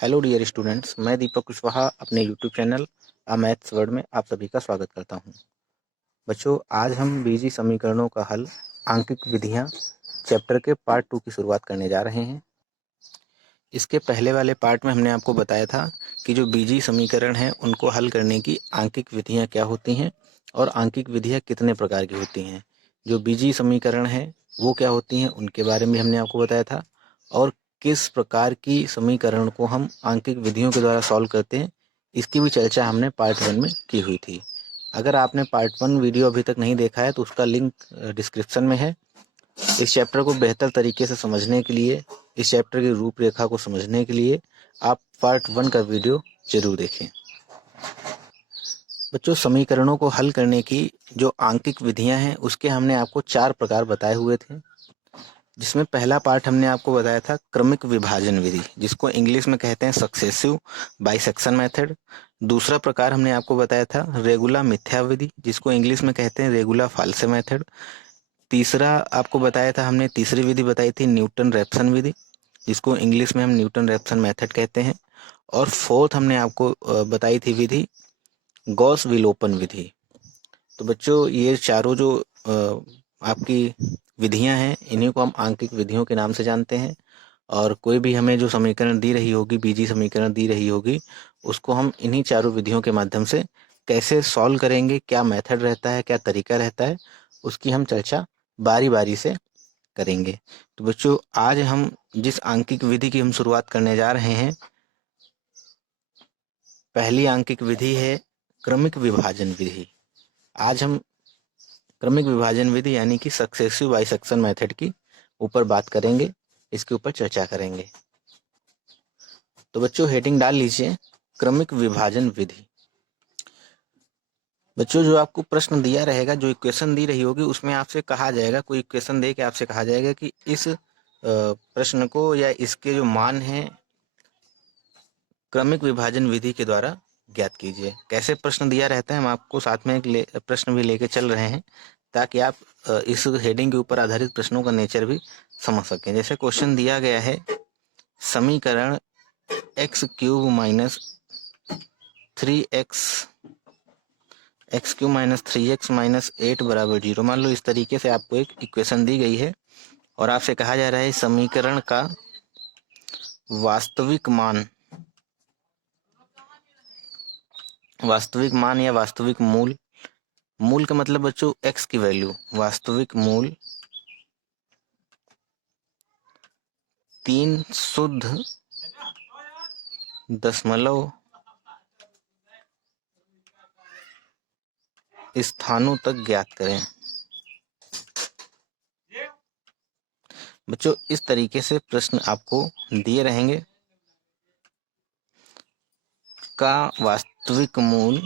Hello dear students, मैं दीपक कुशवाहा अपने YouTube channel अ maths world में आप सभी का स्वागत करता हूं। बच्चों, आज हम बीजीय समीकरणों का हल आंकिक विधियां चैप्टर के पार्ट 2 की शुरुआत करने जा रहे हैं। इसके पहले वाले पार्ट में हमने आपको बताया था कि जो बीजीय समीकरण हैं उनको हल करने की आंकिक विधियां क्या होती हैं और आंकिक विधियां कितने प्रकार की होती हैं। जो बीजीय समीकरण हैं वो क्या होती हैं उनके बारे में हमने आपको बताया था, और किस प्रकार की समीकरण को हम आंकिक विधियों के द्वारा सॉल्व करते हैं इसकी भी चर्चा हमने पार्ट 1 में की हुई थी। अगर आपने पार्ट 1 वीडियो अभी तक नहीं देखा है तो उसका लिंक डिस्क्रिप्शन में है। इस चैप्टर को बेहतर तरीके से समझने के लिए, इस चैप्टर की रूपरेखा को समझने के लिए आप पार्ट 1 का वीडियो जरूर देखें। बच्चों, समीकरणों को हल करने की जो आंकिक विधियां हैं उसके हमने आपको 4 प्रकार बताए हुए थे, जिसमें पहला पार्ट हमने आपको बताया था क्रमिक विभाजन विधि, जिसको इंग्लिश में कहते हैं सक्सेसिव बाइसेक्शन मेथड। दूसरा प्रकार हमने आपको बताया था रेगुला मिथ्या विधि, जिसको इंग्लिश में कहते हैं रेगुला फाल्से मेथड। तीसरा आपको बताया था हमने, तीसरी विधि बताई थी न्यूटन रैप्सन विधि, जिसको इंग्लिश में हम न्यूटन रैप्सन मेथड कहते हैं। और फोर्थ हमने आपको बताई थी विधि गॉस विलोपन विधि। तो बच्चों, ये चारों जो आपकी विधियां हैं इन्हीं को हम आंकिक विधियों के नाम से जानते हैं। और कोई भी हमें जो समीकरण दी रही होगी, बीजीय समीकरण दी रही होगी, उसको हम इन्हीं चारों विधियों के माध्यम से कैसे सॉल्व करेंगे, क्या मेथड रहता है, क्या तरीका रहता है, उसकी हम चर्चा बारी बारी से करेंगे। तो बच्चों, आज हम जिस आंकिक विधि की हम शुरुआत करने जा रहे हैं, पहली आंकिक विधि है क्रमिक विभाजन विधि। आज हम क्रमिक विभाजन विधि यानी कि सक्सेसिव बाइसेक्शन मेथड की ऊपर बात करेंगे, इसके ऊपर चर्चा करेंगे। तो बच्चों, हेडिंग डाल लीजिए क्रमिक विभाजन विधि। बच्चों, जो आपको प्रश्न दिया रहेगा, जो इक्वेशन दी रही होगी, उसमें आपसे कहा जाएगा, कोई इक्वेशन दे के आपसे कहा जाएगा कि इस प्रश्न को या इसके जो मान हैं क्रमिक विभाजन विधि के द्वारा ज्ञात कीजिए। कैसे प्रश्न दिया रहता है, हम आपको साथ में एक प्रश्न भी लेके चल रहे हैं ताकि आप इस हेडिंग के ऊपर आधारित प्रश्नों का नेचर भी समझ सकें। जैसे क्वेश्चन दिया गया है समीकरण x cube minus 3x x cube minus 3x minus 8 बराबर 0। मान लो इस तरीके से आपको एक इक्वेशन दी गई है और आपसे कहा जा रहा है समीकरण का वास्तविक मान या वास्तविक मूल, मूल का मतलब बच्चों x की वैल्यू, वास्तविक मूल 3 शुद्ध दशमलव स्थानों तक ज्ञात करें। बच्चों, इस तरीके से प्रश्न आपको दिए रहेंगे का वास्तविक मूल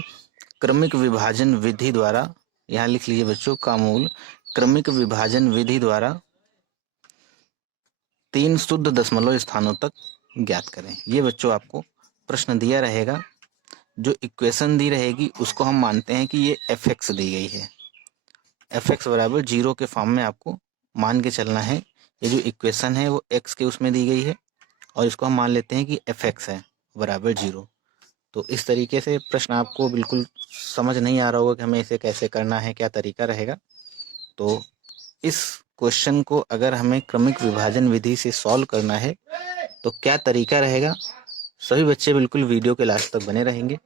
क्रमिक विभाजन विधि द्वारा, यहाँ लिख लीजिए बच्चों, का मूल क्रमिक विभाजन विधि द्वारा 3 शुद्ध दशमलव स्थानों तक ज्ञात करें। ये बच्चों आपको प्रश्न दिया रहेगा। जो इक्वेशन दी रहेगी उसको हम मानते हैं कि ये एफ एक्स दी गई है। एफ एक्स बराबर 0 के फॉर्म में आपको मान के चलना है। ये जो इक्वेशन है वो एक्स के उसमें दी गई है और इसको हम मान लेते हैं कि एफ एक्स है बराबर 0। तो इस तरीके से प्रश्न आपको बिल्कुल समझ नहीं आ रहा होगा कि हमें इसे कैसे करना है, क्या तरीका रहेगा। तो इस क्वेश्चन को अगर हमें क्रमिक विभाजन विधि से सॉल्व करना है तो क्या तरीका रहेगा, सभी बच्चे बिल्कुल वीडियो के लास्ट तक बने रहेंगे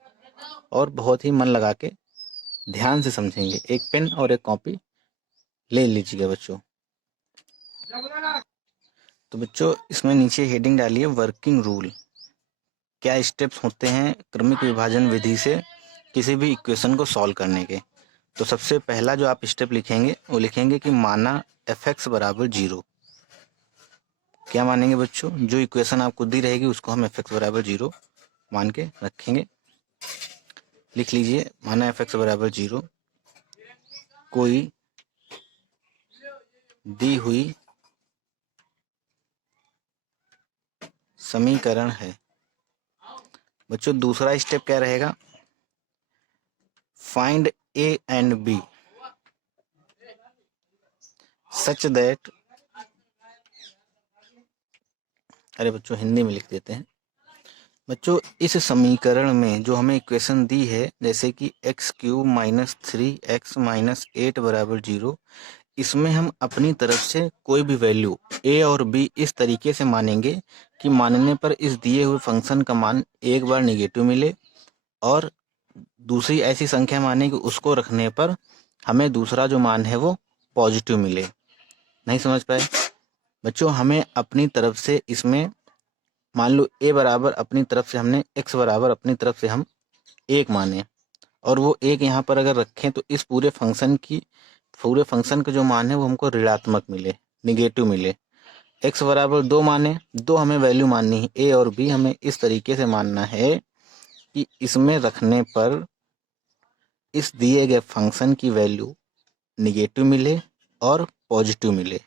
और बहुत ही मन लगा के ध्यान से समझेंगे। एक पेन और एक कॉपी ले लीजिएगा बच्चों। तो बच्चों, इसमें नीचे हेडिंग डालिए वर्किंग रूल। क्या स्टेप्स होते हैं क्रमिक विभाजन विधि से किसी भी इक्वेशन को सॉल्व करने के। तो सबसे पहला जो आप स्टेप लिखेंगे वो लिखेंगे कि माना एफ एक्स बराबर 0। क्या मानेंगे बच्चों, जो इक्वेशन आपको दी रहेगी उसको हम एफ एक्स बराबर 0 मान के रखेंगे। लिख लीजिए माना एफ एक्स बराबर 0 कोई दी हुई समीकरण है। बच्चों, दूसरा स्टेप क्या रहेगा, find A and B such that, अरे बच्चों हिंदी में लिख देते हैं, बच्चों इस समीकरण में जो हमें इक्वेशन दी है, जैसे कि x cube minus 3x minus 8 बराबर 0, इसमें हम अपनी तरफ से कोई भी वैल्यू a और b इस तरीके से मानेंगे कि मानने पर इस दिए हुए फंक्शन का मान एक बार निगेटिव मिले, और दूसरी ऐसी संख्या माने कि उसको रखने पर हमें दूसरा जो मान है वो पॉजिटिव मिले। नहीं समझ पाए बच्चों? हमें अपनी तरफ से इसमें मान लो a बराबर अपनी तरफ से हमने x बराबर अपनी तरफ से हम एक माने, और वो एक यहाँ पर अगर रखें तो इस पूरे फंक्शन का जो मान है वो हमको ऋणात्मक मिले, निगेटिव मिले। x बराबर 2 माने, 2 हमें वैल्यू माननी है, a और b हमें इस तरीके से मानना है कि इसमें रखने पर इस दिए गए फंक्शन की वैल्यू निगेटिव मिले और पॉजिटिव मिले।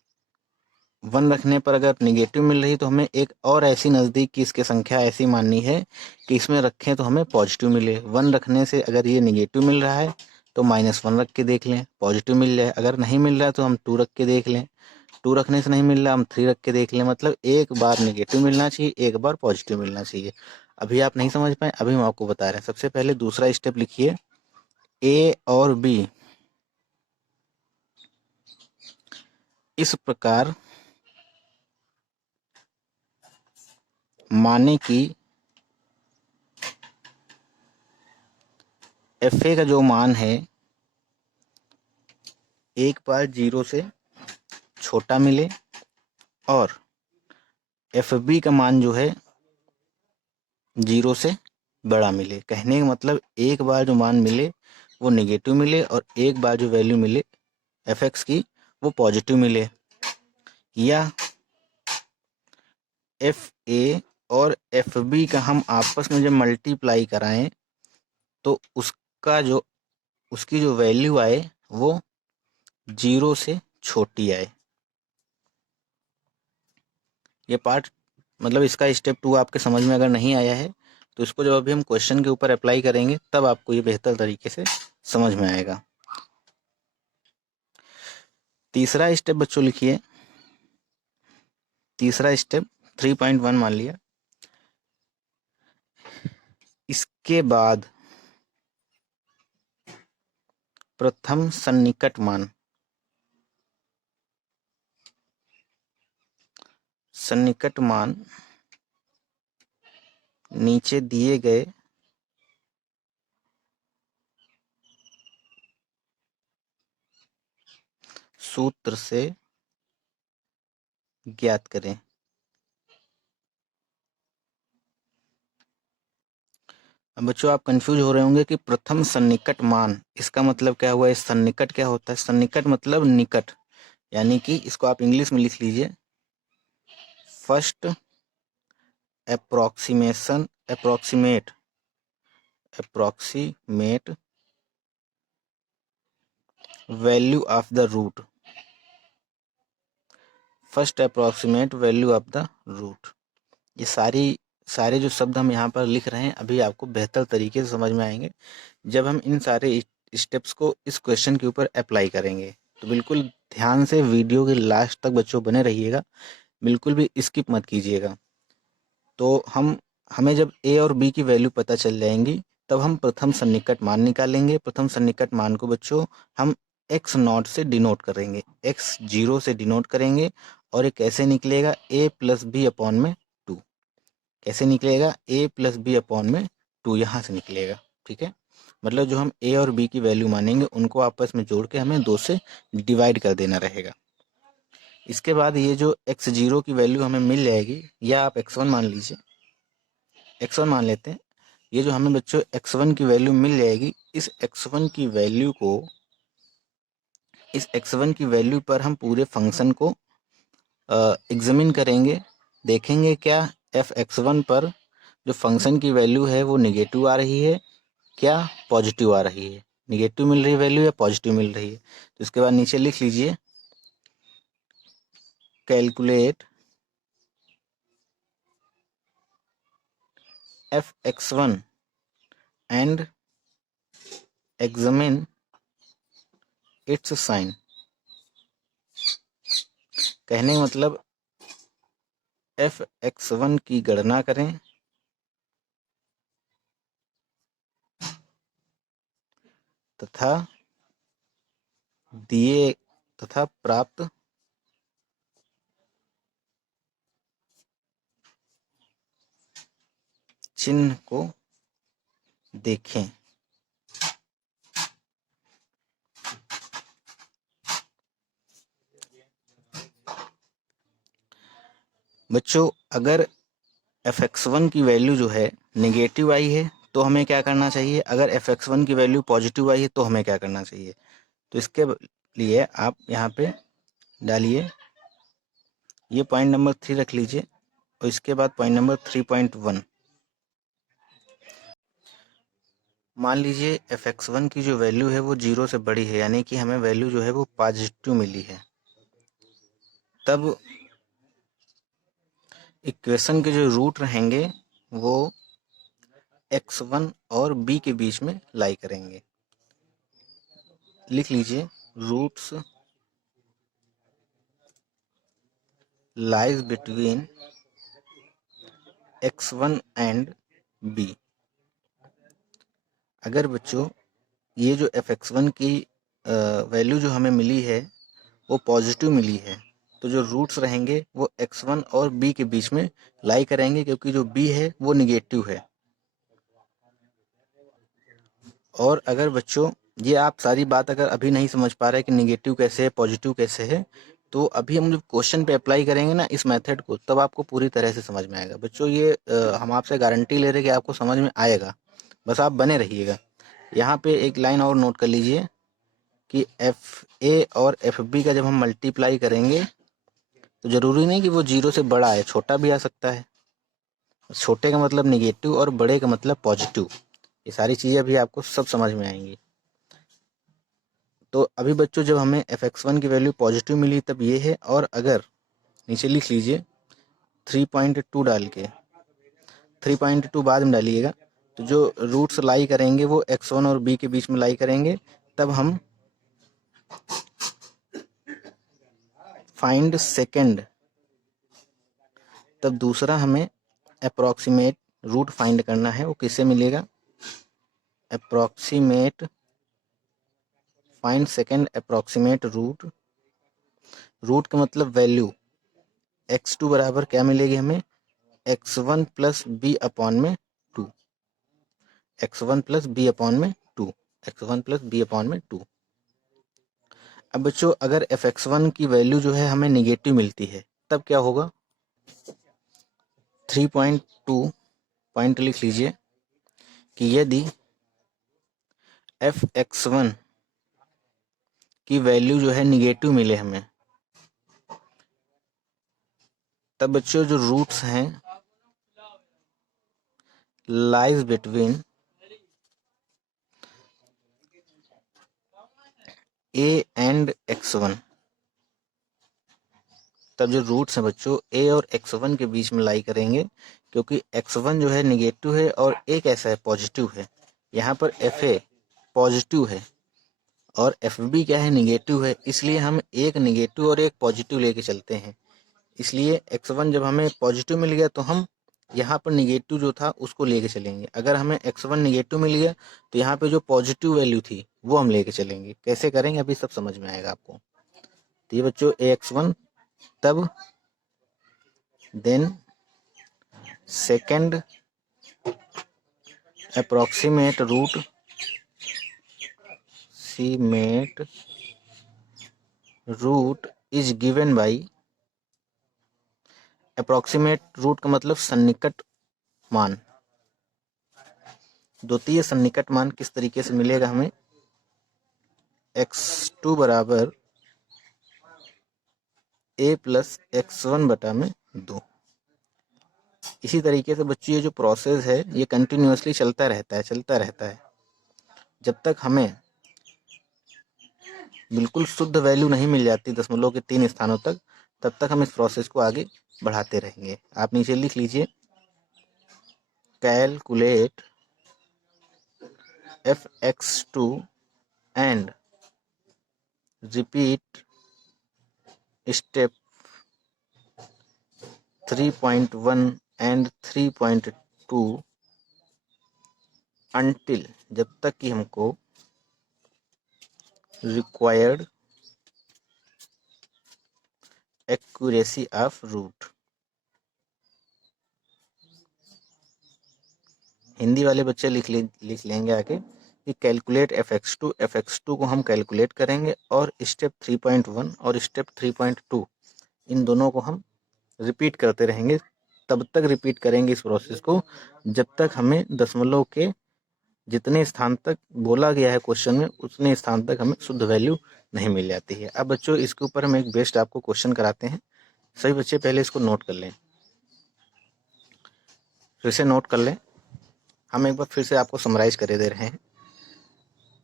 1 रखने पर अगर निगेटिव मिल रही तो हमें एक और ऐसी नज़दीक की इसकी संख्या ऐसी माननी है कि इसमें रखें तो हमें पॉजिटिव मिले। 1 रखने से अगर ये निगेटिव मिल रहा है तो -1 रख के देख लें, पॉजिटिव मिल जाए। अगर नहीं मिल रहा है तो हम 2 रख के देख लें, 2 रखने से नहीं मिल रहा हम 3 रख के देख लें। मतलब एक बार निगेटिव मिलना चाहिए, एक बार पॉजिटिव मिलना चाहिए। अभी आप नहीं समझ पाए, अभी हम आपको बता रहे हैं। सबसे पहले दूसरा स्टेप लिखिए, ए और बी इस प्रकार माने कि एफ ए का जो मान है एक बार 0 से छोटा मिले, और एफ बी का मान जो है 0 से बड़ा मिले। कहने का मतलब एक बार जो मान मिले वो निगेटिव मिले, और एक बार जो वैल्यू मिले एफ एक्स की वो पॉजिटिव मिले। या एफ ए और एफ बी का हम आपस में जब मल्टीप्लाई कराएं तो उसकी जो वैल्यू आए वो 0 से छोटी आए। ये पार्ट मतलब इसका स्टेप 2 आपके समझ में अगर नहीं आया है तो इसको जब अभी हम क्वेश्चन के ऊपर अप्लाई करेंगे तब आपको ये बेहतर तरीके से समझ में आएगा। तीसरा स्टेप बच्चों लिखिए, तीसरा स्टेप 3.1 मान लिया। इसके बाद प्रथम सन्निकट मान, सन्निकट मान नीचे दिए गए सूत्र से ज्ञात करें। अब बच्चों आप कंफ्यूज हो रहे होंगे कि प्रथम सन्निकट मान इसका मतलब क्या हुआ, इस सन्निकट क्या होता है? सन्निकट मतलब निकट, यानी कि इसको आप इंग्लिश में लिख लीजिए, first approximate value of the root, first approximate value of the root. ये सारे जो शब्द हम यहाँ पर लिख रहे हैं अभी आपको बेहतर तरीके से समझ में आएंगे जब हम इन सारे स्टेप्स को इस क्वेश्चन के ऊपर अप्लाई करेंगे। तो बिल्कुल ध्यान से वीडियो के लास्ट तक बच्चों बने रहिएगा, बिल्कुल भी स्किप मत कीजिएगा। तो हमें जब ए और बी की वैल्यू पता चल जाएंगी तब हम प्रथम सन्निकट मान निकालेंगे। प्रथम सन्निकट मान को बच्चों हम एक्स नॉट से डिनोट करेंगे, एक्स 0 से डिनोट करेंगे, और ये कैसे निकलेगा, ए प्लस बी अपॉन में 2। कैसे निकलेगा, ए प्लस बी अपॉन में 2 यहाँ से निकलेगा। ठीक है, मतलब जो हम ए और बी की वैल्यू मानेंगे उनको आपस में जोड़ के हमें 2 से डिवाइड कर देना रहेगा। इसके बाद ये जो x0 की वैल्यू हमें मिल जाएगी, या आप x1 मान लीजिए, x1 मान लेते हैं। ये जो हमें बच्चों x1 की वैल्यू मिल जाएगी, इस x1 की वैल्यू पर हम पूरे फंक्शन को एग्जामिन करेंगे, देखेंगे क्या एफ x1 पर जो फंक्शन की वैल्यू है वो निगेटिव आ रही है, क्या पॉजिटिव आ रही है, निगेटिव मिल रही वैल्यू या पॉजिटिव मिल रही है। तो इसके बाद नीचे लिख लीजिए, calculate f x1 and examine its sign. कहने का मतलब एफ x1 की गणना करें तथा दिए तथा प्राप्त चिन्ह को देखें। बच्चों, अगर fx1 की वैल्यू जो है नेगेटिव आई है तो हमें क्या करना चाहिए, अगर fx1 की वैल्यू पॉजिटिव आई है तो हमें क्या करना चाहिए। तो इसके लिए आप यहाँ पे डालिए, ये पॉइंट नंबर 3 रख लीजिए और इसके बाद पॉइंट नंबर 3.1। मान लीजिए fx1 की जो वैल्यू है वो 0 से बड़ी है, यानी कि हमें वैल्यू जो है वो पॉजिटिव मिली है। तब इक्वेशन के जो रूट रहेंगे वो x1 और b के बीच में लाई करेंगे। लिख लीजिए, roots lies between x1 and b। अगर बच्चों ये जो fx1 की वैल्यू जो हमें मिली है वो पॉजिटिव मिली है, तो जो रूट्स रहेंगे वो x1 और b के बीच में लाई करेंगे, क्योंकि जो b है वो निगेटिव है। और अगर बच्चों ये आप सारी बात अगर अभी नहीं समझ पा रहे कि निगेटिव कैसे है पॉजिटिव कैसे है, तो अभी हम जब क्वेश्चन पे अप्लाई करेंगे ना इस मेथड को, तब आपको पूरी तरह से समझ में आएगा। बच्चों ये हम आपसे गारंटी ले रहे हैं कि आपको समझ में आएगा, बस आप बने रहिएगा। यहाँ पे एक लाइन और नोट कर लीजिए कि एफ ए और एफ बी का जब हम मल्टीप्लाई करेंगे तो ज़रूरी नहीं कि वो 0 से बड़ा है, छोटा भी आ सकता है। छोटे का मतलब निगेटिव और बड़े का मतलब पॉजिटिव। ये सारी चीज़ें अभी आपको सब समझ में आएंगी। तो अभी बच्चों जब हमें fx1 की वैल्यू पॉजिटिव मिली तब ये है, और अगर नीचे लिख लीजिए 3.2 डाल के, 3.2 बाद में डालिएगा, तो जो रूट्स लाई करेंगे वो x1 और b के बीच में लाई करेंगे। तब हम फाइंड सेकेंड, तब दूसरा हमें अप्रॉक्सीमेट रूट फाइंड करना है। वो किससे मिलेगा, approximate find second approximate root. Root का मतलब वैल्यू, x2 बराबर क्या मिलेगी हमें, x1 प्लस बी अपॉन में 2, x1 प्लस बी अपॉन में 2, x1 प्लस बी अपॉन में 2। अब बच्चों अगर fx1 की वैल्यू जो है हमें निगेटिव मिलती है तब क्या होगा, 3.2 पॉइंट लिख लीजिए कि यदि fx1 की वैल्यू जो है निगेटिव मिले हमें, तब बच्चों जो रूट्स हैं lies between a and x1, तब जो रूट्स हैं बच्चों a और x1 के बीच में लाई करेंगे, क्योंकि x1 जो है निगेटिव है और a कैसा है, पॉजिटिव है। यहाँ पर fa पॉजिटिव है और fb क्या है, निगेटिव है, इसलिए हम एक निगेटिव और एक पॉजिटिव लेके चलते हैं। इसलिए x1 जब हमें पॉजिटिव मिल गया तो हम यहाँ पर निगेटिव जो था उसको लेके चलेंगे। अगर हमें x1 निगेटिव मिल गया तो यहाँ पे जो पॉजिटिव वैल्यू थी वो हम लेके चलेंगे। कैसे करेंगे अभी सब समझ में आएगा आपको। तो ये बच्चों ax1, तब then second approximate root is given by, approximate root का मतलब सन्निकट मान। द्वितीय सन्निकट मान किस तरीके से मिलेगा हमें, x2 बराबर a प्लस x1 बटा में 2। इसी तरीके से बच्चों ये जो प्रोसेस है ये कंटिन्यूअसली चलता रहता है जब तक हमें बिल्कुल शुद्ध वैल्यू नहीं मिल जाती दशमलव के 3 स्थानों तक, तब तक हम इस प्रोसेस को आगे बढ़ाते रहेंगे। आप नीचे लिख लीजिए, calculate fx2 and repeat step 3.1 and 3.2 until, जब तक कि हमको required accuracy of root. Hindi वाले बच्चे लिख लेंगे आगे कि कैलकुलेट fx2। fx2 को हम कैलकुलेट करेंगे और स्टेप 3.1 और स्टेप 3.2 इन दोनों को हम रिपीट करते रहेंगे। तब तक रिपीट करेंगे इस प्रोसेस को जब तक हमें दशमलव के जितने स्थान तक बोला गया है क्वेश्चन में उतने स्थान तक हमें शुद्ध वैल्यू नहीं मिल जाती है। अब बच्चों इसके ऊपर हम एक बेस्ट आपको क्वेश्चन कराते हैं। सभी बच्चे पहले इसको नोट कर लें, फिर से नोट कर लें। हम एक बार फिर से आपको समराइज करे दे रहे हैं।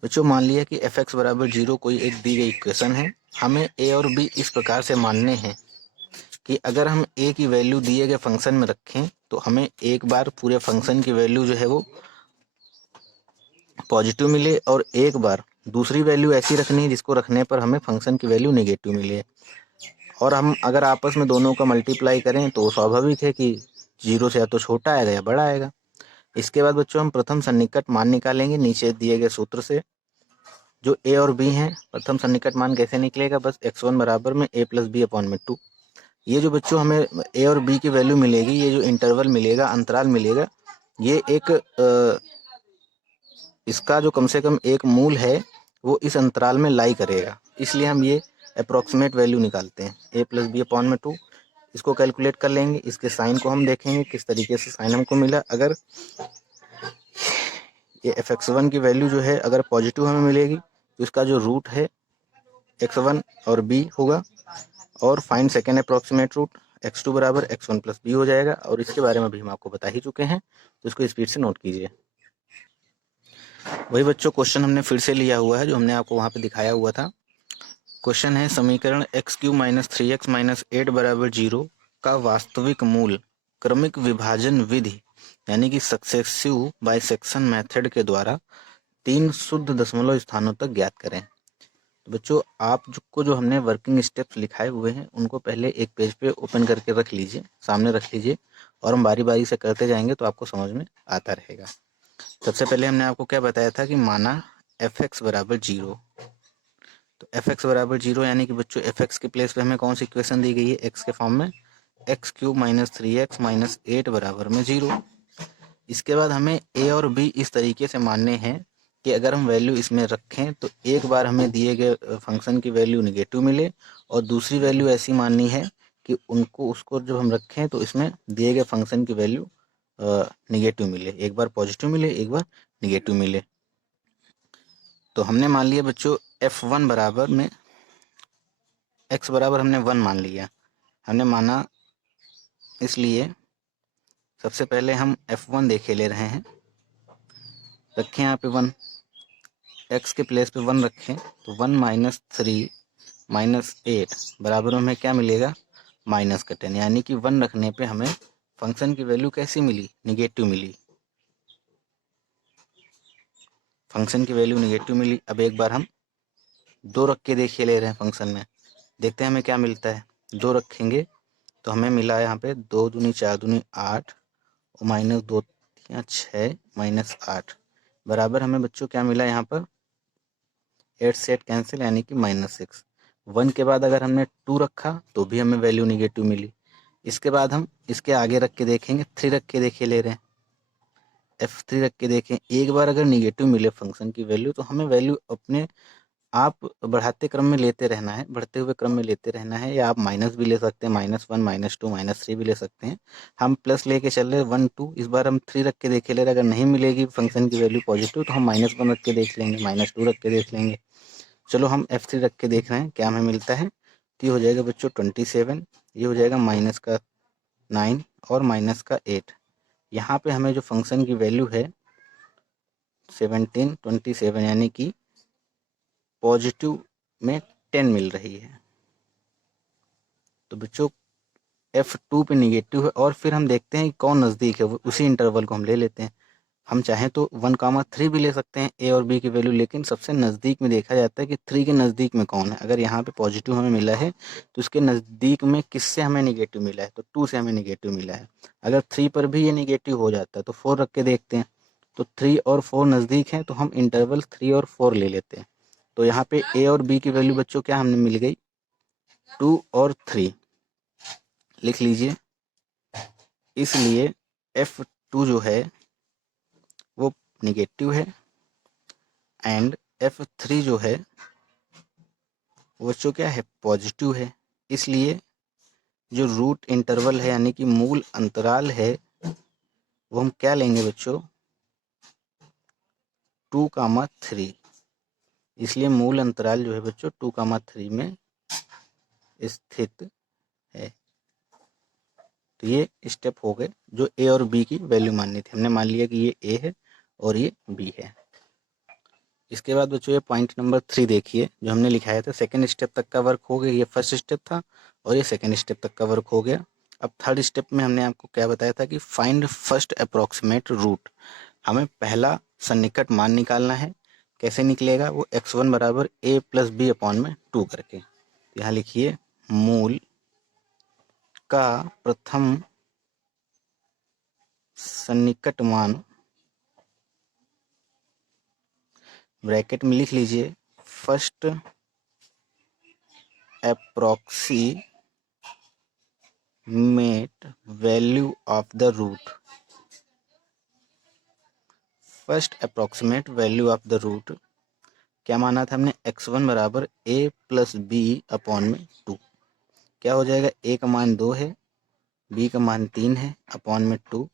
बच्चों मान लिया कि f(x) बराबर 0 कोई एक दी गई इक्वेशन है। हमें a और b इस प्रकार से मानने हैं कि अगर हम a की वैल्यू दिए गए फंक्शन में रखें तो हमें एक बार पूरे फंक्शन की वैल्यू जो है वो पॉजिटिव मिले और एक बार दूसरी वैल्यू ऐसी रखनी है जिसको रखने पर हमें फंक्शन की वैल्यू नेगेटिव मिले। और हम अगर आपस में दोनों का मल्टीप्लाई करें तो स्वाभाविक है कि 0 से या तो छोटा आएगा या बड़ा आएगा। इसके बाद बच्चों हम प्रथम सन्निकट मान निकालेंगे नीचे दिए गए सूत्र से। जो a और b हैं, प्रथम सन्निकट मान कैसे निकलेगा, बस x1 बराबर में a प्लस बी अपॉन में 2। ये जो बच्चों हमें a और b की वैल्यू मिलेगी, ये जो इंटरवल मिलेगा, अंतराल मिलेगा, ये एक इसका जो कम से कम एक मूल है वो इस अंतराल में लाई करेगा, इसलिए हम ये अप्रॉक्सीमेट वैल्यू निकालते हैं a प्लस बी अपॉन में 2। इसको कैलकुलेट कर लेंगे। इसके साइन को हम देखेंगे किस तरीके से साइन हमको मिला। अगर ये fx1 की वैल्यू जो है अगर पॉजिटिव हमें मिलेगी तो इसका जो रूट है x1 और b होगा और find second approximate root x2 बराबर x1 प्लस बी हो जाएगा। और इसके बारे में भी हम आपको बता ही चुके हैं, तो इसको स्पीड से नोट कीजिए। वही बच्चों क्वेश्चन हमने फिर से लिया हुआ है जो हमने आपको वहाँ पे दिखाया हुआ था। क्वेश्चन है समीकरण x³ माइनस 3x माइनस 8 बराबर 0 का वास्तविक मूल क्रमिक विभाजन विधि यानी कि सक्सेसिव बाइसेक्शन मेथड के द्वारा 3 शुद्ध दशमलव स्थानों तक ज्ञात करें। तो बच्चों आपको जो हमने वर्किंग स्टेप्स लिखाए हुए हैं उनको पहले एक पेज पे ओपन करके रख लीजिए, सामने रख लीजिए और हम बारी बारी से करते जाएंगे तो आपको समझ में आता रहेगा। सबसे पहले हमने आपको क्या बताया था कि माना f(x) बराबर 0। तो f(x) बराबर 0 यानी कि बच्चों f(x) के प्लेस पे हमें कौन सी इक्वेशन दी गई है, x के फॉर्म में x³ माइनस 3x माइनस 8 बराबर में 0। इसके बाद हमें a और b इस तरीके से मानने हैं कि अगर हम वैल्यू इसमें रखें तो एक बार हमें दिए गए फंक्शन की वैल्यू निगेटिव मिले और दूसरी वैल्यू ऐसी माननी है कि उसको जब हम रखें तो इसमें दिए गए फंक्शन की वैल्यू निगेटिव मिले, एक बार पॉजिटिव मिले एक बार निगेटिव मिले। तो हमने मान लिया बच्चों f1 बराबर में x बराबर हमने 1 मान लिया। हमने माना इसलिए सबसे पहले हम f1 देखे ले रहे हैं। रखें यहाँ पे 1, x के प्लेस पे 1 रखें तो 1 माइनस 3 माइनस 8 बराबर हमें क्या मिलेगा, माइनस का 10। यानी कि 1 रखने पे हमें फंक्शन की वैल्यू कैसी मिली, निगेटिव मिली। फंक्शन की वैल्यू निगेटिव मिली। अब एक बार हम 2 रख के देखिए ले रहे हैं फंक्शन में, देखते हैं हमें क्या मिलता है। 2 रखेंगे तो हमें मिला यहाँ पे 2 दूनी 4 दूनी 8 और माइनस 2 या 6 माइनस 8 बराबर हमें बच्चों क्या मिला यहाँ पर 8 से 8 कैंसिल यानी कि -6। 1 के बाद अगर हमने 2 रखा तो भी हमें वैल्यू निगेटिव मिली। इसके बाद हम इसके आगे रख के देखेंगे, 3 रख के देखे ले रहे हैं, f3 रख के देखें। एक बार अगर निगेटिव मिले फंक्शन की वैल्यू तो हमें वैल्यू अपने आप बढ़ाते क्रम में लेते रहना है, बढ़ते हुए क्रम में लेते रहना है, या आप माइनस भी ले सकते हैं, -1 -2 -3 भी ले सकते हैं। हम प्लस लेके चल रहे 1 2, इस बार हम 3 रख के देखे ले रहे। अगर नहीं मिलेगी फंक्शन की वैल्यू पॉजिटिव तो हम -1 रख के देख लेंगे, -2 रख के देख लेंगे। चलो हम f3 रख के देख रहे हैं क्या हमें मिलता है। तो ये हो जाएगा बच्चों 27, ये हो जाएगा माइनस का 9 और माइनस का 8। यहाँ पे हमें जो फंक्शन की वैल्यू है 17 27 यानी कि पॉजिटिव में 10 मिल रही है। तो बच्चों f2 पे निगेटिव है और फिर हम देखते हैं कौन नज़दीक है, उसी इंटरवल को हम ले लेते हैं। हम चाहें तो 1,3 भी ले सकते हैं a और b की वैल्यू, लेकिन सबसे नज़दीक में देखा जाता है कि 3 के नज़दीक में कौन है। अगर यहाँ पे पॉजिटिव हमें मिला है तो उसके नज़दीक में किससे हमें निगेटिव मिला है, तो 2 से हमें निगेटिव मिला है। अगर 3 पर भी ये निगेटिव हो जाता है तो 4 रख के देखते हैं। तो 3 और 4 नज़दीक हैं तो हम इंटरवल 3 और 4 ले लेते हैं। तो यहाँ पे ए और बी की वैल्यू बच्चों क्या हमें मिल गई, 2 और 3 लिख लीजिए। इसलिए F2 जो है वो निगेटिव है एंड F3 जो है वो बच्चों क्या है, पॉजिटिव है। इसलिए जो रूट इंटरवल है यानी कि मूल अंतराल है वो हम क्या लेंगे बच्चों, 2,3। इसलिए मूल अंतराल जो है बच्चों 2,3 में स्थित है। तो ये स्टेप हो गए जो ए और बी की वैल्यू माननी थी। हमने मान लिया कि ये ए है और ये बी है। इसके बाद बच्चों ये पॉइंट नंबर 3 देखिए, जो हमने लिखाया था सेकंड स्टेप तक का वर्क हो गया। ये फर्स्ट स्टेप था और ये सेकंड स्टेप तक का वर्क हो गया। अब थर्ड स्टेप में हमने आपको क्या बताया था कि फाइंड फर्स्ट अप्रोक्सीमेट रूट। हमें पहला सन्निकट मान निकालना है। कैसे निकलेगा वो, x1 बराबर a प्लस बी अपॉन में 2 करके। यहाँ लिखिए मूल का प्रथम सन्निकट मान, ब्रैकेट में लिख लीजिए first approximate value of the root. First approximate value of the root क्या माना था हमने, x1 बराबर a प्लस बी अपॉन में 2। क्या हो जाएगा, a का मान 2 है, b का मान 3 है, अपॉन में 2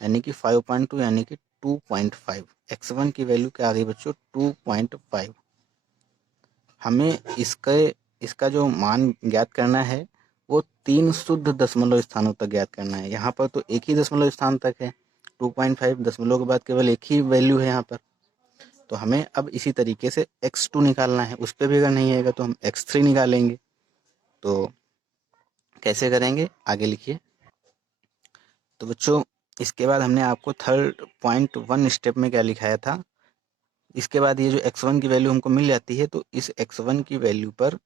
यानी कि 5.2 यानी कि 2.5। x1 की वैल्यू क्या आ गई बच्चों, 2.5। हमें इसका जो मान ज्ञात करना है वो 3 शुद्ध दशमलव स्थानों तक ज्ञात करना है। यहाँ पर तो एक ही दशमलव स्थान तक है, 2.5 दशमलव के बाद केवल एक ही वैल्यू है यहाँ पर। तो हमें अब इसी तरीके से x2 निकालना है। उस पर भी अगर नहीं आएगा तो हम x3 निकालेंगे। तो कैसे करेंगे आगे लिखिए। तो बच्चों इसके बाद हमने आपको 3.1 स्टेप में क्या लिखाया था, इसके बाद ये जो x1 की वैल्यू हमको मिल जाती है तो इस x1 की वैल्यू पर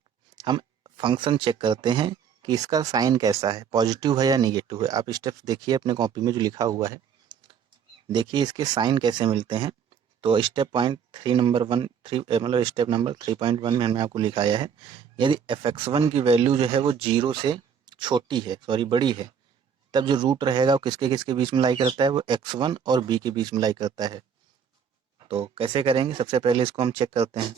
हम फंक्शन चेक करते हैं कि इसका साइन कैसा है, पॉजिटिव है या निगेटिव है। आप स्टेप्स देखिए अपने कॉपी में जो लिखा हुआ है, देखिए इसके साइन कैसे मिलते हैं। तो स्टेप पॉइंट 3 नंबर 1 3 मतलब स्टेप नंबर 3.1 में हमने आपको लिखाया है, यदि fx1 की वैल्यू जो है वो 0 से छोटी है, सॉरी बड़ी है, तब जो रूट रहेगा वो किसके किसके बीच में लाई करता है, वो x1 और b के बीच में लाई करता है। तो कैसे करेंगे, सबसे पहले इसको हम चेक करते हैं।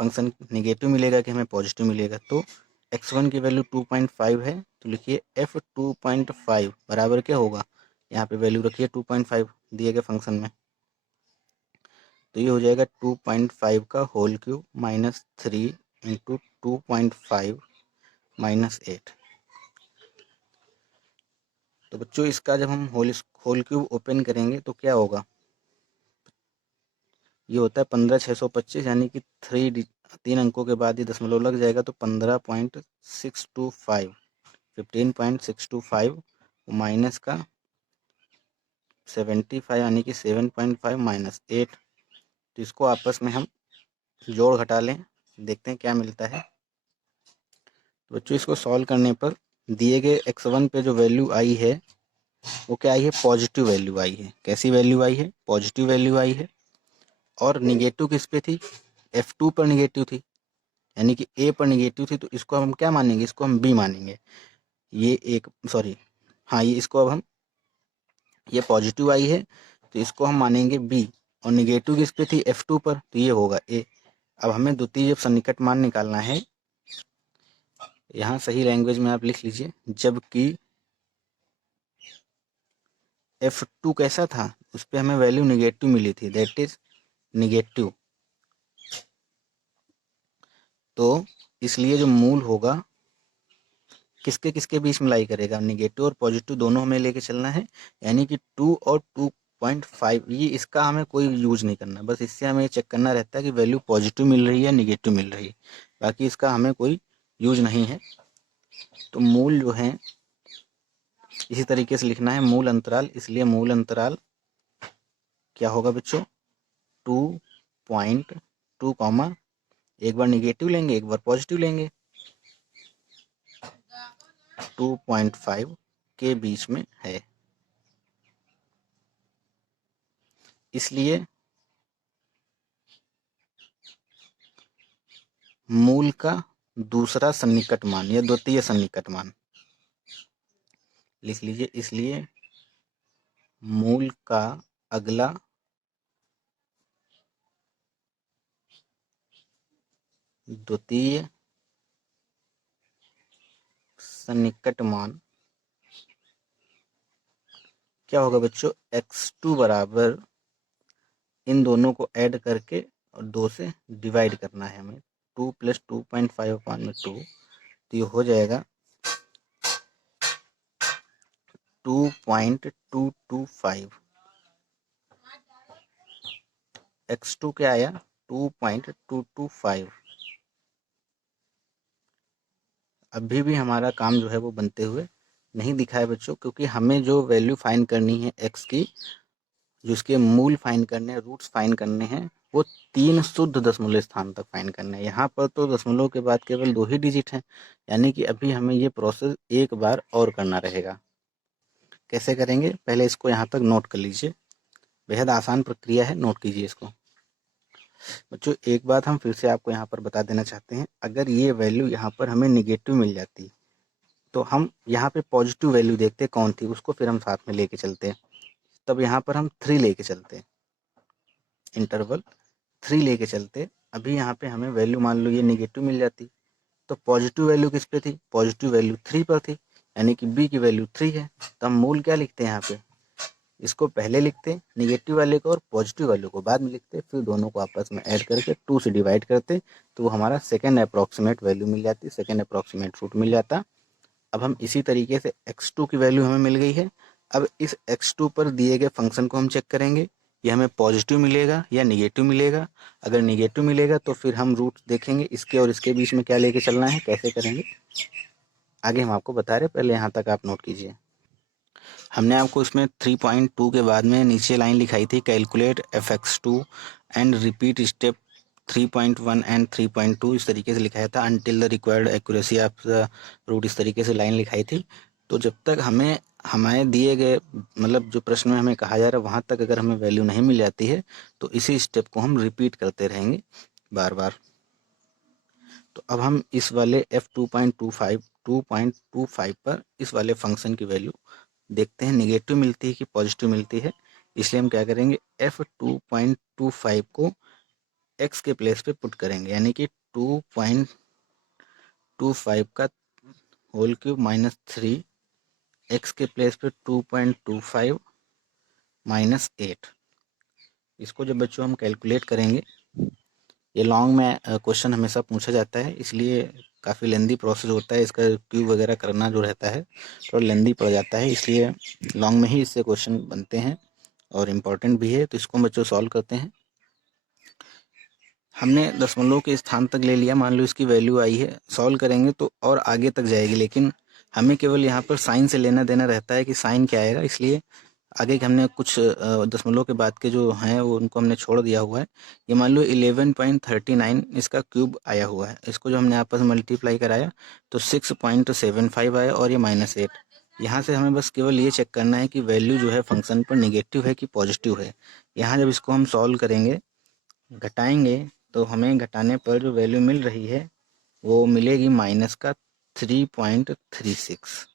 फंक्शन निगेटिव मिलेगा कि हमें पॉजिटिव मिलेगा। तो x1 की वैल्यू 2.5 है तो लिखिए f2.5 बराबर क्या होगा, यहाँ पे वैल्यू रखिए 2.5 दिए गए फंक्शन में। तो ये हो जाएगा 2.5 का whole cube minus 3 into 2.5 minus 8। तो बच्चों इसका जब हम होल क्यूब ओपन करेंगे तो क्या होगा, ये होता है 15,625 यानी कि 3 अंकों के बाद ये दशमलव लग जाएगा तो 15.625 माइनस का 75 यानी कि 7.5 माइनस 8। तो इसको आपस में हम जोड़ घटा लें, देखते हैं क्या मिलता है। तो बच्चों इसको सॉल्व करने पर दिए गए x1 पे जो वैल्यू आई है वो क्या आई है, पॉजिटिव वैल्यू आई है। कैसी वैल्यू आई है, पॉजिटिव वैल्यू आई है। और निगेटिव किस पे थी, f2 पर निगेटिव थी, यानी कि a पर निगेटिव थी। तो इसको हम क्या मानेंगे, इसको हम b मानेंगे। ये एक सॉरी हाँ ये इसको अब हम, ये पॉजिटिव आई है तो इसको हम मानेंगे b, और निगेटिव किस पे थी, f2 पर, तो ये होगा a। अब हमें द्वितीय सन्निकट मान निकालना है। यहाँ सही लैंग्वेज में आप लिख लीजिए, जबकि f2 कैसा था, उस पर हमें वैल्यू निगेटिव मिली थी, दैट इज निगेटिव। तो इसलिए जो मूल होगा किसके किसके बीच में लाई करेगा, निगेटिव और पॉजिटिव दोनों हमें लेके चलना है। यानी कि 2 और 2.5 ये इसका हमें कोई यूज नहीं करना, बस इससे हमें चेक करना रहता है कि वैल्यू पॉजिटिव मिल रही है या निगेटिव मिल रही है, बाकी इसका हमें कोई यूज नहीं है। तो मूल जो है इसी तरीके से लिखना है, मूल अंतराल। इसलिए मूल अंतराल क्या होगा बच्चों, 2.2 कॉमा, एक बार निगेटिव लेंगे एक बार पॉजिटिव लेंगे, 2.5 के बीच में है। इसलिए मूल का दूसरा सन्निकट मान या द्वितीय सन्निकट मान लिख लीजिए। इसलिए मूल का अगला द्वितीय सन्निकट मान क्या होगा बच्चों, x2 बराबर इन दोनों को ऐड करके और 2 से डिवाइड करना है हमें। 2 + 2.5/2 तो ये हो जाएगा 2.225। x2 क्या आया, 2.225। अभी भी हमारा काम जो है वो बनते हुए नहीं दिखा है बच्चों, क्योंकि हमें जो वैल्यू फाइंड करनी है x की, जो उसके मूल फाइंड करने हैं, रूट्स फाइंड करने हैं, वो 3 शुद्ध दशमलव स्थान तक फाइंड करना है। यहाँ पर तो दशमलव के बाद केवल 2 ही डिजिट हैं, यानी कि अभी हमें ये प्रोसेस एक बार और करना रहेगा। कैसे करेंगे, पहले इसको यहाँ तक नोट कर लीजिए। बेहद आसान प्रक्रिया है, नोट कीजिए इसको। बच्चों एक बात हम फिर से आपको यहाँ पर बता देना चाहते हैं, अगर ये वैल्यू यहाँ पर हमें निगेटिव मिल जाती तो हम यहाँ पे पॉजिटिव वैल्यू देखते कौन थी, उसको फिर हम साथ में लेके चलते। तब यहाँ पर हम 3 लेके चलते, इंटरवल 3 लेके चलते। अभी यहाँ पे हमें वैल्यू मान लो ये निगेटिव मिल जाती तो पॉजिटिव वैल्यू किस पे थी, पॉजिटिव वैल्यू 3 पर थी, यानी कि बी की वैल्यू 3 है। तो हम मूल क्या लिखते हैं यहाँ पे, इसको पहले लिखते निगेटिव वाले को और पॉजिटिव वाले को बाद में लिखते, फिर दोनों को आपस में ऐड करके 2 से डिवाइड करते, तो वो हमारा सेकेंड अप्रॉक्सीमेट वैल्यू मिल जाती, सेकेंड अप्रॉक्सीमेट रूट मिल जाता। अब हम इसी तरीके से x2 की वैल्यू हमें मिल गई है। अब इस x2 पर दिए गए फंक्शन को हम चेक करेंगे, ये हमें पॉजिटिव मिलेगा या निगेटिव मिलेगा। अगर निगेटिव मिलेगा तो फिर हम रूट देखेंगे, इसके और इसके बीच में क्या लेके चलना है, कैसे करेंगे आगे हम आपको बता रहे, पहले यहाँ तक आप नोट कीजिए। हमने आपको इसमें 3.2 के बाद में नीचे लाइन लिखाई थी, calculate fx2 and repeat step 3.1 and 3.2, इस तरीके से लिखाया था, until the required accuracy of the root, इस तरीके से लाइन लिखाई थी। तो जब तक हमें हमारे दिए गए मतलब जो प्रश्न में हमें कहा जा रहा है वहाँ तक अगर हमें वैल्यू नहीं मिल जाती है तो इसी स्टेप को हम रिपीट करते रहेंगे बार बार। तो अब हम इस वाले f2.25 पर इस वाले फंक्शन की वैल्यू देखते हैं, निगेटिव मिलती है कि पॉजिटिव मिलती है। इसलिए हम क्या करेंगे, f2.25 को x के प्लेस पे पुट करेंगे, यानी कि 2.25 का होल क्यूब -3, x के प्लेस पे 2.25 -8। इसको जब बच्चों हम कैलकुलेट करेंगे, ये लॉन्ग में क्वेश्चन हमेशा पूछा जाता है, इसलिए काफ़ी लेंदी प्रोसेस होता है, इसका क्यूब वगैरह करना जो रहता है थोड़ा लेंदी पड़ जाता है, इसलिए लॉन्ग में ही इससे क्वेश्चन बनते हैं और इम्पॉर्टेंट भी है। तो इसको बच्चों सॉल्व करते हैं। हमने दशमलव के स्थान तक ले लिया, मान लो इसकी वैल्यू आई है, सॉल्व करेंगे तो और आगे तक जाएगी, लेकिन हमें केवल यहाँ पर साइन से लेना देना रहता है कि साइन क्या आएगा, इसलिए आगे के हमने कुछ दशमलव के बाद के जो हैं वो उनको हमने छोड़ दिया हुआ है। ये मान लो 11.39 इसका क्यूब आया हुआ है, इसको जो हमने आपस में मल्टीप्लाई कराया तो 6.75 आया और ये -8। यहाँ से हमें बस केवल ये चेक करना है कि वैल्यू जो है फंक्शन पर निगेटिव है कि पॉजिटिव है। यहाँ जब इसको हम सॉल्व करेंगे, घटाएंगे, तो हमें घटाने पर जो वैल्यू मिल रही है वो मिलेगी माइनस का 3.36,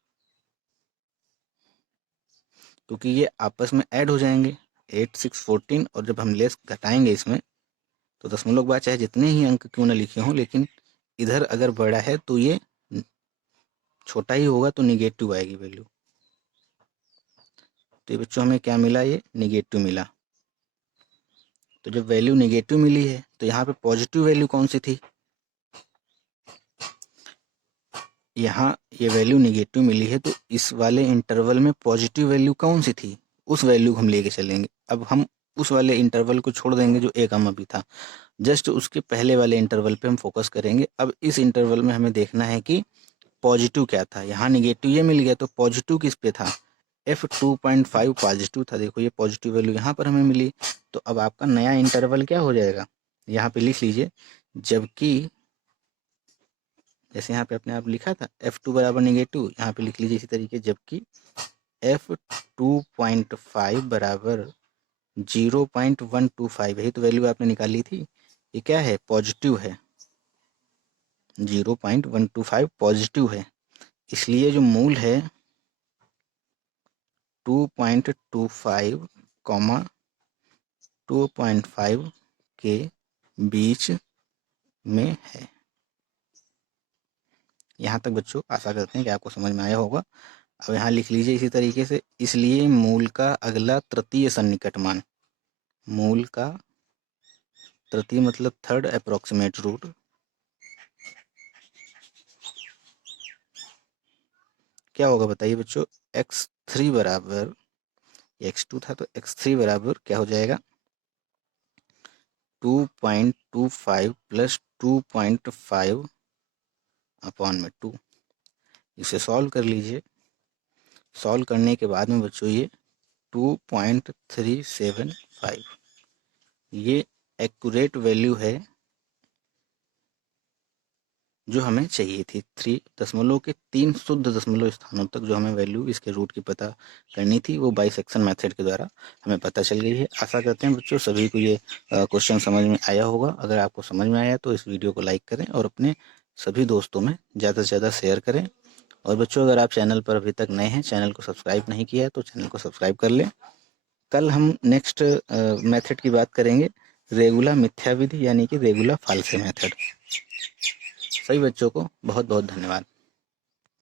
क्योंकि ये आपस में ऐड हो जाएंगे 8, 6, 14, और जब हम लेस घटाएंगे इसमें तो दशमलव के बाद चाहे जितने ही अंक क्यों ना लिखे हों, लेकिन इधर अगर बड़ा है तो ये छोटा ही होगा, तो निगेटिव आएगी वैल्यू। तो ये बच्चों हमें क्या मिला, ये निगेटिव मिला। तो जब वैल्यू निगेटिव मिली है तो यहाँ पे पॉजिटिव वैल्यू कौन सी थी, यहाँ ये वैल्यू निगेटिव मिली है तो इस वाले इंटरवल में पॉजिटिव वैल्यू कौन सी थी, उस वैल्यू को हम लेके चलेंगे। अब हम उस वाले इंटरवल को छोड़ देंगे जो एक हम अभी था, जस्ट उसके पहले वाले इंटरवल पे हम फोकस करेंगे। अब इस इंटरवल में हमें देखना है कि पॉजिटिव क्या था, यहाँ निगेटिव ये मिल गया तो पॉजिटिव किस पे था, f2.5 पॉजिटिव था, देखो ये पॉजिटिव वैल्यू यहाँ पर हमें मिली। तो अब आपका नया इंटरवल क्या हो जाएगा, यहाँ पे लिख लीजिए, जबकि जैसे यहाँ पे अपने आप लिखा था f2 बराबर निगेटिव, यहाँ पे लिख लीजिए इसी तरीके, जबकि f2.5 बराबर 0.125 है, तो वैल्यू आपने निकाली थी, ये क्या है, पॉजिटिव है। 0.125 पॉजिटिव है, इसलिए जो मूल है 2.25, 2.5 के बीच में है। यहाँ तक बच्चों आशा करते हैं कि आपको समझ में आया होगा। अब यहाँ लिख लीजिए इसी तरीके से, इसलिए मूल का अगला तृतीय सन्निकट मान, मूल का तृतीय मतलब थर्ड अप्रोक्सीमेट रूट, क्या होगा बताइए बच्चों। x3 बराबर, x2 था तो x3 बराबर क्या हो जाएगा, 2.25 प्लस 2.5 अपॉन में 2। इसे सॉल्व कर लीजिए। सॉल्व करने के बाद में बच्चों ये 2.375 ये एक्यूरेट वैल्यू है जो हमें चाहिए थी। 3 शुद्ध दशमलव स्थानों तक जो हमें वैल्यू इसके रूट की पता करनी थी, वो बाइसेक्शन मेथड के द्वारा हमें पता चल गई है। आशा करते हैं बच्चों सभी को ये क्वेश्चन समझ में आया होगा। अगर आपको समझ में आया तो इस वीडियो को लाइक करें और अपने सभी दोस्तों में ज़्यादा से ज़्यादा शेयर करें। और बच्चों अगर आप चैनल पर अभी तक नए हैं, चैनल को सब्सक्राइब नहीं किया है तो चैनल को सब्सक्राइब कर लें। कल हम नेक्स्ट मेथड की बात करेंगे, रेगुला मिथ्या विधि यानी कि रेगुला फाल्से मेथड। सभी बच्चों को बहुत बहुत धन्यवाद।